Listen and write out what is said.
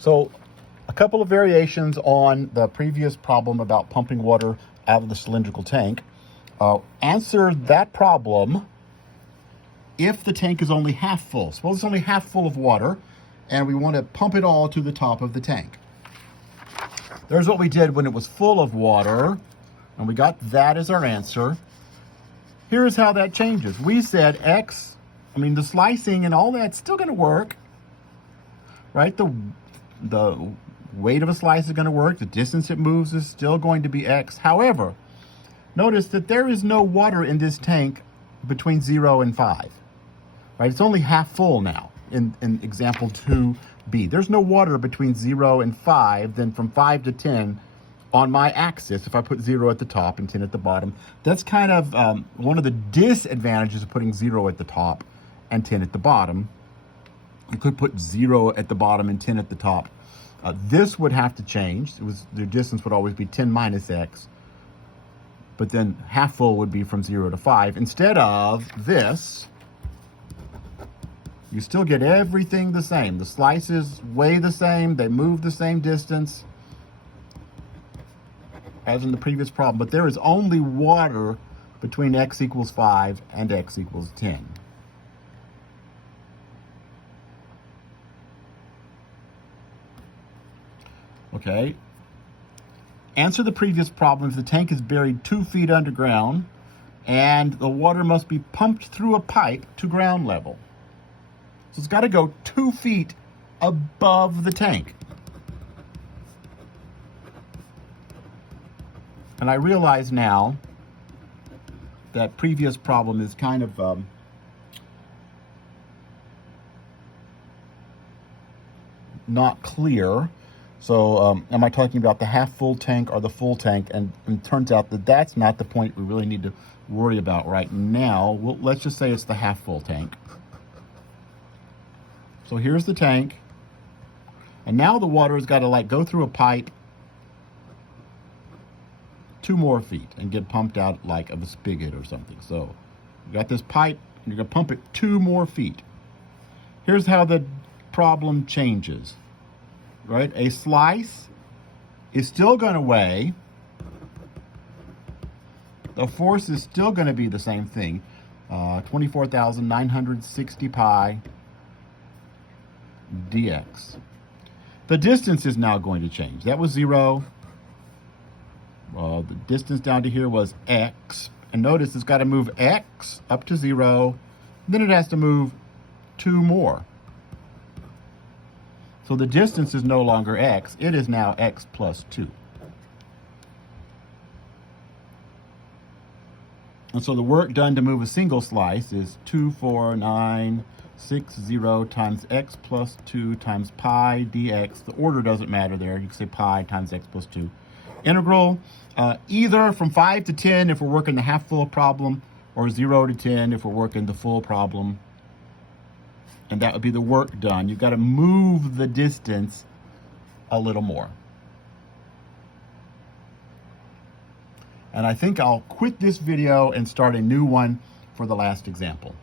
So a couple of variations on the previous problem about pumping water out of the cylindrical tank. Answer that problem if the tank is only half full. Suppose it's only half full of water and we want to pump it all to the top of the tank. There's what we did when it was full of water, and we got that as our answer. Here's how that changes. We said the slicing and all that's still going to work, right? The weight of a slice is going to work. The distance it moves is still going to be X. However, notice that there is no water in this tank between 0 and 5, right? It's only half full now in example 2b. There's no water between 0 and 5. Then from 5 to 10 on my axis, if I put 0 at the top and 10 at the bottom, that's kind of one of the disadvantages of putting 0 at the top and 10 at the bottom. You could put 0 at the bottom and 10 at the top. This would have to change. The distance would always be 10 minus X. But then half full would be from 0 to 5. Instead of this, you still get everything the same. The slices weigh the same. They move the same distance as in the previous problem. But there is only water between X equals 5 and X equals 10. Okay. Answer the previous problem if the tank is buried 2 feet underground and the water must be pumped through a pipe to ground level. So it's got to go 2 feet above the tank. And I realize now that previous problem is kind of not clear. So am I talking about the half full tank or the full tank? And it turns out that that's not the point we really need to worry about right now. Well, let's just say it's the half full tank. So here's the tank. And now the water has got to go through a pipe 2 more feet and get pumped out of a spigot or something. So you got this pipe and you're going to pump it 2 more feet. Here's how the problem changes. Right? A slice is still going to weigh. The force is still going to be the same thing. 24,960 pi dx. The distance is now going to change. That was 0. The distance down to here was X. And notice it's got to move X up to 0. Then it has to move 2 more. So the distance is no longer X, it is now X plus 2. And so the work done to move a single slice is 24960 times X plus 2 times pi dx. The order doesn't matter there. You can say pi times X plus 2. Integral, either from 5 to 10 if we're working the half full problem, or 0 to 10 if we're working the full problem. And that would be the work done. You've got to move the distance a little more. And I think I'll quit this video and start a new one for the last example.